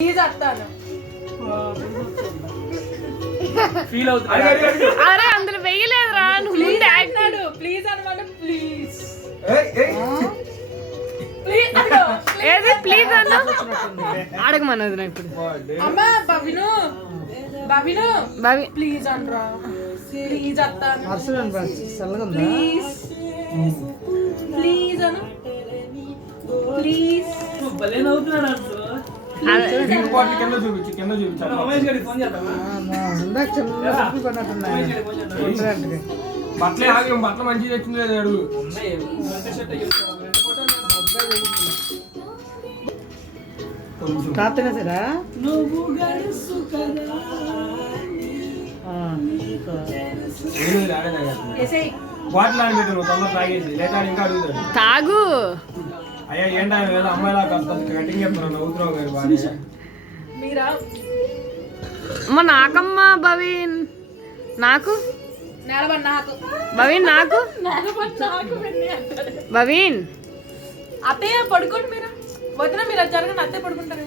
Please అత్తాను feel అవుతుంది. అరే అందులో వెయ్యలేదురా నువ్వు ముందు అన్నాడు ప్లీజ్ అనమాట ప్లీజ్ ఏది ప్లీజ్ అన్న అడగమన్నది నా ఇప్పుడు అమ్మా బవిను బవిను బావి ప్లీజ్ అనరా ప్లీజ్ అత్తాను ప్లీజ్ ప్లీజ్ అను ప్లీజ్ భలే నవ్వుతున్నాడు అసలు. కింద చూపించు రమేష్ గారికి ఫోన్ చేద్దామా? రమేష్ గారికి ఫోన్ చేద్దామా? బట్టలే ఆగి బట్టలు మంచిగా తెచ్చింది లేదు అడుగు. ఉన్నాయి. వంట షర్ట్ అయ్యి రెండు ఫోటోలు నువ్వు గడుసు కదా ఎసేయ్ బాటిల్ ఆడి పెట్టు నువ్వు తొందర తాగేసి లేదా ఇంకా అడుగుతాడు. తాగు అయ్యా ఏంటా ఏదో అమ్మాయిలా కటింగ్ చెప్తున్నావు నవ్వుతున్నావు గారు బాగా. మీరా అమ్మ నాకమ్మ భవీన్ నాకు నేలబడి నాకు భవీన్ నాకు నేలబడి నాకు వెన్నీ అంటారు భవీన్ అత్తయ్య పడుకోండి మీరు వదిన మీరు అది జరగండి అత్తయ్య పడుకుంటారు